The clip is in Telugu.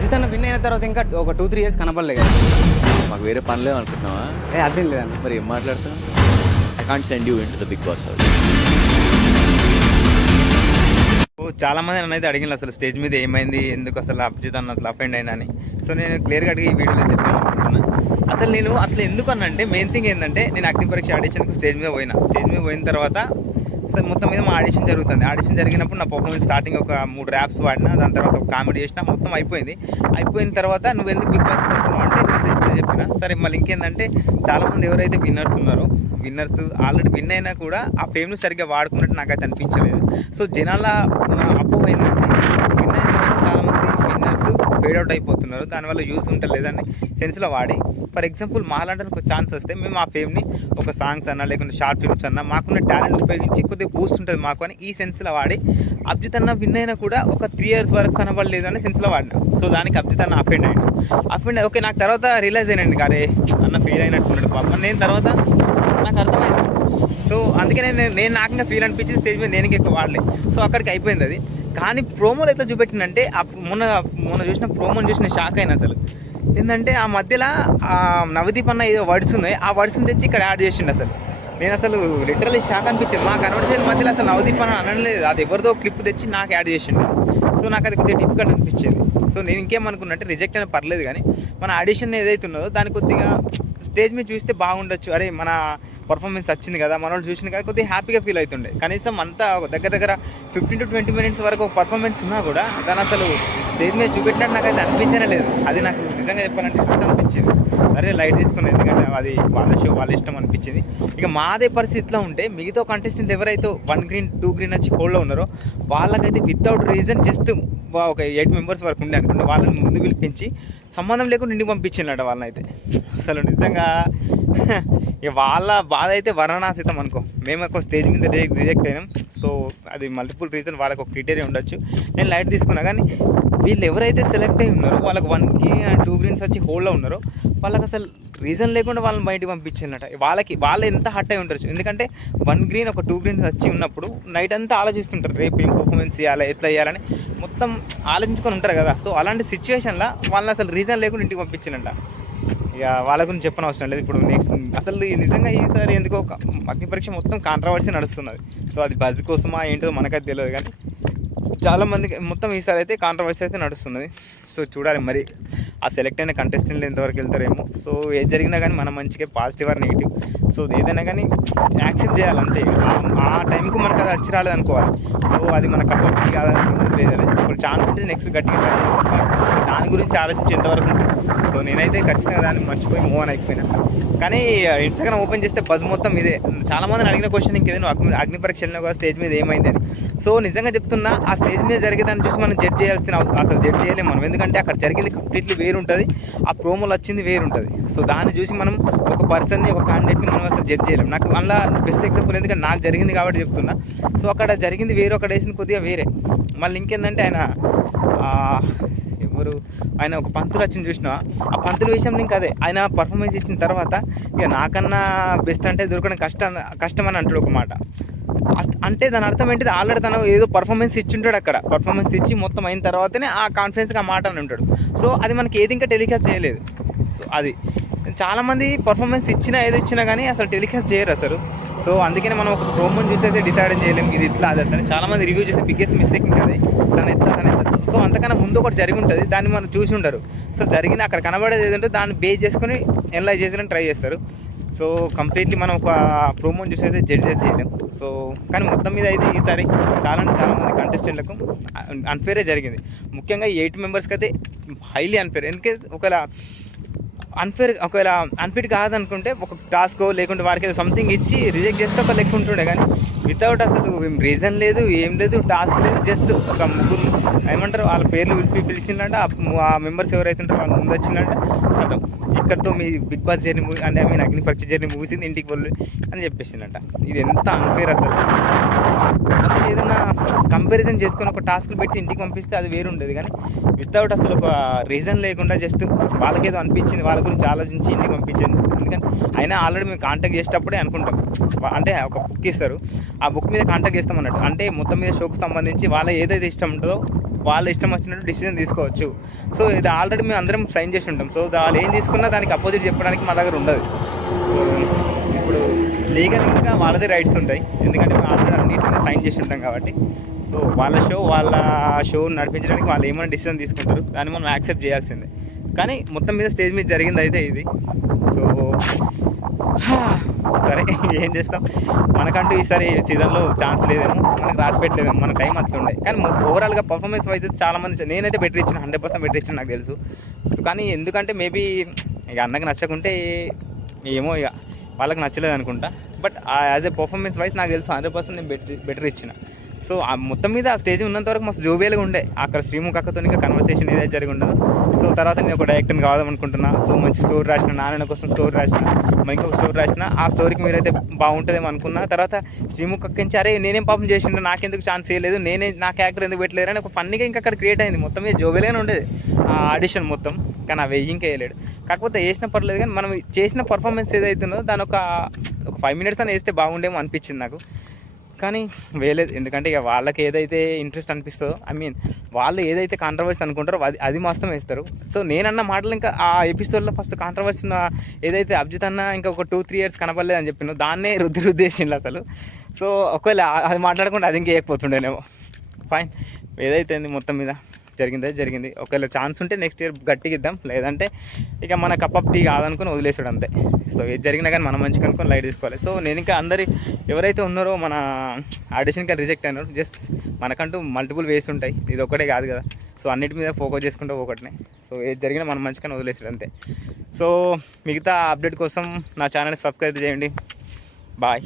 అబ్జిత్ విన్ అయిన తర్వాత ఇంకా ఒక 2-3 ఇయర్స్ కనపడలేదు కదా. మాకు వేరే పనిలే అనుకుంటున్నావా? అదేం లేదన్న. మరి ఏం మాట్లాడుతావు? I can't send you into the Bigg Boss house. చాలా మంది నన్ను అయితే అడిగిన అసలు స్టేజ్ మీద ఏమైంది, ఎందుకు అసలు అభిజిత్ అన్న అట్లా అఫెండ్ అయినా అని. సో నేను క్లియర్గా అడిగి ఈ వీడియోలో చెప్తాను అనుకుంటున్నా. అసలు నేను అట్లా ఎందుకు అన్నంటే మెయిన్ థింగ్ ఏంటంటే, నేను అగ్ని పరీక్ష ఆడిషన్కి స్టేజ్ మీద పోయిన తర్వాత అసలు మొత్తం మీద మా ఆడిషన్ జరుగుతుంది. ఆడిషన్ జరిగినప్పుడు నా పర్ఫార్మెన్స్ స్టార్టింగ్ ఒక 3 ర్యాప్స్ వాడినా, దాని తర్వాత ఒక కామెడీ చేసిన, మొత్తం అయిపోయిన తర్వాత నువ్వు ఎందుకు బిగ్ బాస్కి వస్తున్నావు అంటే నేను చెప్పిన. సరే మళ్ళీ ఇంకేంటంటే చాలామంది ఎవరైతే విన్నర్స్ ఉన్నారో, విన్నర్స్ ఆల్రెడీ విన్ అయినా కూడా ఆ ఫేమ్ను సరిగ్గా వాడుకున్నట్టు నాకైతే అనిపించలేదు. సో జనాల అపోహ ఏంటంటే విన్ అయిన తర్వాత చాలామంది విన్నర్స్ ఫేడ్ అవుట్ అయిపోతున్నారు, దానివల్ల యూస్ ఉంటలేదని సెన్స్లో వాడి. ఫర్ ఎగ్జాంపుల్ మాలాంటి ఒక ఛాన్స్ వస్తే మేము ఆ ఫేమ్ని ఒక సాంగ్స్ అన్నా లేకుంటే షార్ట్ ఫిల్మ్స్ అన్నా మాకున్న టాలెంట్ ఉపయోగించి కొద్దిగా బూస్ట్ ఉంటుంది మాకు అని ఈ సెన్స్లో వాడి అభిజిత్ అన్న విన్ అయినా కూడా ఒక 3 years వరకు కనబడలేదు అని సెన్స్లో వాడినా. సో దానికి అభిజిత్ అన్న అఫెండ్ అయ్యాడు. ఓకే, నాకు తర్వాత రియలైజ్ అయినండి, అరే అన్న ఫీల్ అయినట్టున్నాడు పాప. నేను తర్వాత నాకు అర్థమైంది. సో అందుకే నేను నాకు ఇంకా ఫీల్ అనిపించింది స్టేజ్ మీద నేను ఎక్కువ వాడలే. సో అక్కడికి అయిపోయింది అది. కానీ ప్రోమోలు ఎట్లా చూపెట్టిందంటే మొన్న చూసిన ప్రోమోని చూసిన షాక్ అయినా అసలు. ఏంటంటే ఆ మధ్యలో నవదీప్ అన్న ఏదో వర్డ్స్ ఉన్నాయి, ఆ వర్డ్స్ని తెచ్చి ఇక్కడ యాడ్ చేసిండు. అసలు నేను అసలు లిటరల్లీ షాక్ అనిపించింది. మా కన్వర్సేషన్ మధ్యలో అసలు నవదీప్ అన్న అనలేదు, అది ఎవరిదో క్లిప్ తెచ్చి నాకు యాడ్ చేసిండు. సో నాకు అది కొద్దిగా డిఫికల్ట్ అనిపించింది. సో నేను ఇంకేమనుకున్నా అంటే రిజెక్ట్ అనేది పర్లేదు, కానీ మన ఆడిషన్ ఏదైతే ఉన్నదో దాన్ని కొద్దిగా స్టేజ్ మీద చూస్తే బాగుండొచ్చు, అరే మన పర్ఫార్మెన్స్ వచ్చింది కదా, మన వాళ్ళు చూసిన కదా, కొద్దిగా హ్యాపీగా ఫీల్ అవుతుండే. కనీసం అంతా దగ్గర 15 to 20 minutes వరకు ఒక పర్ఫార్మెన్స్ ఉన్నా కూడా దాని అసలు స్టేజ్ మీద చూపెట్టినట్టు నాకైతే అనిపించనే లేదు. అది నాకు నిజంగా చెప్పాలంటే అనిపించింది. సరే లైట్ తీసుకున్నాను, ఎందుకంటే అది వాళ్ళ షో వాళ్ళ ఇష్టం అనిపించింది. ఇక మాదే పరిస్థితిలో ఉంటే మిగతా కంటెస్టెంట్స్ ఎవరైతే 1 green 2 green వచ్చి హోల్డ్లో ఉన్నారో వాళ్ళకైతే వితౌట్ రీజన్ జస్ట్ ఒక 8 members వరకు ఉండే అనుకుంటే వాళ్ళని ముందు పిలిపించి సంబంధం లేకుండా ఇంటికి పంపించిందట వాళ్ళని. అయితే అసలు నిజంగా ఇక వాళ్ళ బాధ అయితే వర్ణనాతీతం అనుకో. మేము ఒక స్టేజ్ మీద రిజెక్ట్ అయినాం. సో అది మల్టిపుల్ రీజన్, వాళ్ళకు ఒక క్రైటీరియా ఉండొచ్చు. నేను లైట్ తీసుకున్నా, కానీ వీళ్ళు ఎవరైతే సెలెక్ట్ అయి ఉన్నారో వాళ్ళకి 1 green 2 greens వచ్చి హోల్డ్లో ఉన్నారో వాళ్ళకి అసలు రీజన్ లేకుండా వాళ్ళని బయటకు పంపించిందట. వాళ్ళు ఎంత హట్ అయి ఉంటారు. ఎందుకంటే 1 green ఒక 2 greens వచ్చి ఉన్నప్పుడు నైట్ అంతా ఆలోచిస్తుంటారు, రేపు ఏం పర్ఫార్మెన్స్ చేయాలి, ఎట్లా చేయాలని మొత్తం ఆలోచించుకొని ఉంటారు కదా. సో అలాంటి సిచ్యువేషన్లో వాళ్ళని అసలు రీజన్ లేకుండా ఇంటికి పంపించిందంట. ఇక వాళ్ళ గురించి చెప్పని అవసరం లేదు. ఇప్పుడు నెక్స్ట్ అసలు నిజంగా ఈసారి ఎందుకో అగ్ని పరీక్ష మొత్తం కాంట్రవర్సీ నడుస్తున్నది. సో అది బజ్ కోసమా ఏంటో మనకైతే తెలియదు, కానీ చాలామందికి మొత్తం ఈసారి అయితే కాంట్రవర్సీ అయితే నడుస్తున్నది. సో చూడాలి మరి ఆ సెలెక్ట్ అయిన కంటెస్టెంట్లు ఎంతవరకు వెళ్తారేమో. సో ఏది జరిగినా కానీ మన మంచిగా పాజిటివ్ ఆర్ నెగిటివ్, సో ఏదైనా కానీ యాక్సెప్ట్ చేయాలి అంతే. ఆ టైంకు మనకు అది వచ్చి రాలేదు అనుకోవాలి. సో అది మన కప్పటి కాదనుకుంటుంది, లేదని ఇప్పుడు ఛాన్స్ ఉంటే నెక్స్ట్ గట్టిగా దాని గురించి ఆలోచించి ఎంతవరకు ఉంటుంది. సో నేనైతే ఖచ్చితంగా దాన్ని మర్చిపోయి మూవ్ అని అయిపోయినా. కానీ ఇన్స్టాగ్రామ్ ఓపెన్ చేస్తే బజ్ మొత్తం ఇదే. చాలామందిని అడిగిన క్వశ్చన్ ఇంకేదే, నువ్వు అగ్ని పరీక్ష వెళ్ళినా కూడా స్టేజ్ మీద ఏమైంది అని. సో నిజంగా చెప్తున్నా, ఆ స్టేజ్ మీద జరిగేదాన్ని చూసి మనం జడ్జ్ చేయాల్సిన అసలు జడ్జ్ చేయలేము మనం. ఎందుకంటే అక్కడ జరిగింది కంప్లీట్లీ వేరు ఉంటుంది, ఆ ప్రోమోలో వచ్చింది వేరు ఉంటుంది. సో దాన్ని చూసి మనం ఒక పర్సన్ని ఒక క్యాండిడేట్ని మనం అసలు జడ్జ్ చేయలేము. నాకు అందులో బెస్ట్ ఎగ్జాంపుల్ ఎందుకంటే నాకు జరిగింది కాబట్టి చెప్తున్నా. సో అక్కడ జరిగింది వేరు, అక్కడ వేసింది కొద్దిగా వేరే. మళ్ళీ ఇంకేందంటే ఆయన ఒక పంతులు వచ్చింది చూసినా, ఆ పంతుల విషయంలో ఇంకా అదే ఆయన పర్ఫార్మెన్స్ ఇచ్చిన తర్వాత ఇక నాకన్నా బెస్ట్ అంటే దొరకడం కష్టం అని అంటాడు ఒక మాట. అంటే దాని అర్థం ఏంటిది, ఆల్రెడీ తను ఏదో పర్ఫార్మెన్స్ ఇచ్చింటాడు, అక్కడ పర్ఫార్మెన్స్ ఇచ్చి మొత్తం అయిన తర్వాతనే ఆ కాన్ఫిడెన్స్గా ఆ మాట అని ఉంటాడు. సో అది మనకి ఏది ఇంకా టెలికాస్ట్ చేయలేదు. సో అది చాలామంది పర్ఫార్మెన్స్ ఇచ్చినా ఏదో ఇచ్చినా కానీ అసలు టెలికాస్ట్ చేయరు అసలు. సో అందుకనే మనం ఒక ప్రోమోని చూసేసి డిసైడ్ చేయలేము ఇది ఇట్లా అది అని. చాలామంది రివ్యూ చేసే బిగ్గెస్ట్ మిస్టేక్ ఇంకా అదే, తను ఎట్లా. సో అంతకన్నా ముందు ఒకటి జరిగి ఉంటుంది, దాన్ని మనం చూసి ఉండరు. సో జరిగిన అక్కడ కనబడేది ఏదంటే దాన్ని బేస్ చేసుకొని ఎనలైజ్ చేసి ట్రై చేస్తారు. సో కంప్లీట్లీ మనం ఒక ప్రోమోని చూసి అయితే జడ్జ్ చేయలేము. సో కానీ మొత్తం మీద అయితే ఈసారి చాలామంది కంటెస్టెంట్లకు అన్ఫేరే జరిగింది. ముఖ్యంగా ఈ 8 members అయితే హైలీ అన్ఫేర్. ఎందుకంటే ఒకవేళ అన్ఫిట్ కాదనుకుంటే ఒక టాస్క్ లేకుంటే వారికి ఏదో సంథింగ్ ఇచ్చి రిజెక్ట్ చేస్తే ఒక లెక్క ఉంటుండే, కానీ వితౌట్ అసలు రీజన్ లేదు, ఏం లేదు, టాస్క్ లేదు, జస్ట్ ఒక ముగ్గురు ఏమంటారు వాళ్ళ పేర్లు పిలిచిందంట. ఆ మెంబర్స్ ఎవరైతే ఉంటారో వాళ్ళు ముందు వచ్చిందంట, కథం ఇక్కడితో మీ బిగ్ బాస్ జర్నీ మూవీ అంటే అగ్ని పరీక్ష జర్నీ ముగిసింది, ఇంటికి వెళ్ళి అని చెప్పేసిందంట. ఇది ఎంత అన్ఫేర్ అసలు. ఏదైనా కంపారిజన్ చేసుకొని ఒక టాస్క్లు పెట్టి ఇంటికి పంపిస్తే అది వేరు ఉండేది, కానీ వితౌట్ అసలు ఒక రీజన్ లేకుండా జస్ట్ వాళ్ళకేదో అనిపించింది వాళ్ళ గురించి ఆలోచించి ఇంటికి పంపించింది. ఎందుకంటే అయినా ఆల్రెడీ మేము కాంటాక్ట్ చేసేటప్పుడే అనుకుంటాం, అంటే ఒక బుక్ ఇస్తారు, ఆ బుక్ మీద కాంటాక్ట్ చేస్తాం అన్నట్టు. అంటే మొత్తం మీద షోకు సంబంధించి వాళ్ళ ఏదైతే ఇష్టం ఉంటుందో వాళ్ళ ఇష్టం వచ్చినట్టు డిసిజన్ తీసుకోవచ్చు. సో ఇది ఆల్రెడీ మేము అందరం సైన్ చేసి ఉంటాం. సో వాళ్ళు ఏం తీసుకున్నా దానికి అపోజిట్ చెప్పడానికి మా దగ్గర ఉండదు. సో ఇప్పుడు లీగల్ ఇంకా వాళ్ళదే రైట్స్ ఉంటాయి, ఎందుకంటే మేము ఆల్రెడీ అన్నింటినీ సైన్ చేసి ఉంటాం కాబట్టి. సో వాళ్ళ షో నడిపించడానికి వాళ్ళు ఏమైనా డిసిజన్ తీసుకుంటారు, దాన్ని మనం యాక్సెప్ట్ చేయాల్సిందే. కానీ మొత్తం మీద స్టేజ్ మీద జరిగింది అయితే ఇది. సో సరే ఏం చేస్తాం, మనకంటూ ఈసారి సీజన్లో ఛాన్స్ లేదేమో, మనకు రాసి పెట్టలేదేమో, మన టైం అట్లా ఉండే. కానీ ఓవరాల్గా పర్ఫార్మెన్స్ అయితే చాలామంది నేనైతే బెటర్ ఇచ్చిన 100% బెటర్ ఇచ్చిన నాకు తెలుసు. సో కానీ ఎందుకంటే మేబీ ఇక అన్నకి నచ్చకుంటే ఏమో ఇక వాళ్ళకి నచ్చలేదు అనుకుంటా. But as a performance wise నాకు తెలుసు 100% నేను బెటర్ ఇచ్చిన. సో ఆ మొత్తం మీద ఆ స్టేజ్ ఉన్నంత వరకు మస్తు జోబియల్గా ఉండే. అక్కడ శ్రీముఖ్ అక్కతో ఇంకా కన్వర్సేషన్ ఏదైతే జరిగి ఉండదు. సో తర్వాత నేను ఒక డైరెక్టర్ని కావాలనుకుంటున్నా. సో మంచి స్టోరీ రాసిన, నాన్న కోసం స్టోరీ రాసిన, ఇంకొక స్టోరీ రాసిన, ఆ స్టోరీకి మీరైతే బాగుంటుందేమో అనుకున్నా. తర్వాత శ్రీముఖ్ అక్కించి అరే నేనేం పాపం చేసిండ్రు, నాకెందుకు ఛాన్స్ చేయలేదు, నా క్యారెక్టర్ ఎందుకు పెట్టలేరు అని ఒక ఫన్నీగా ఇంకా అక్కడ క్రియేట్ అయింది. మొత్తం మీద జోబియల్గానే ఉండేది ఆ ఆడిషన్ మొత్తం. కానీ ఆ వెయ్యి ఇంకా వేయలేడు. కాకపోతే వేసిన పర్లేదు, కానీ మనం చేసిన పర్ఫార్మెన్స్ ఏదైతే ఉందో దాని ఒక 5 minutes అని వేస్తే బాగుండేమో అనిపించింది నాకు. కానీ వేయలేదు, ఎందుకంటే ఇక వాళ్ళకి ఏదైతే ఇంట్రెస్ట్ అనిపిస్తుందో, వాళ్ళు ఏదైతే కాంట్రవర్సీ అనుకుంటారో అది మాత్రం వేస్తారు. సో నేనన్న మాటలు ఇంకా ఆ ఎపిసోడ్లో ఫస్ట్ కాంట్రవర్సీ ఏదైతే అభిజిత్ అన్న ఇంకా ఒక 2-3 years కనపడలేదు అని చెప్పిన దాన్నే రుద్దేసిండు అసలు. సో ఒకవేళ అది మాట్లాడకుండా అది ఇంకా వేయకపోతుండేనేమో. ఫైన్, ఏదైతే మొత్తం మీద జరిగింది. ఒకవేళ ఛాన్స్ ఉంటే నెక్స్ట్ ఇయర్ గట్టిగా ఇద్దాం, లేదంటే ఇక మన కప్ ఆఫ్ టీ కాదనుకుని వదిలేసాడు అంతే. సో ఏది జరిగినా కానీ మనం మంచిగా అనుకుని లైట్ తీసుకోవాలి. సో నేను ఇంకా ఎవరైతే ఉన్నారో మన ఆడిషన్కి రిజెక్ట్ అయినారు, జస్ట్ మనకంటూ మల్టిపుల్ వేస్ ఉంటాయి, ఇది ఒకటే కాదు కదా. సో అన్నిటి మీద ఫోకస్ చేసుకుంటే ఒకటినే. సో ఏది జరిగినా మనం మంచిగా వదిలేసాడు అంతే. సో మిగతా అప్డేట్ కోసం నా ఛానల్ని సబ్స్క్రైబ్ చేయండి. బాయ్.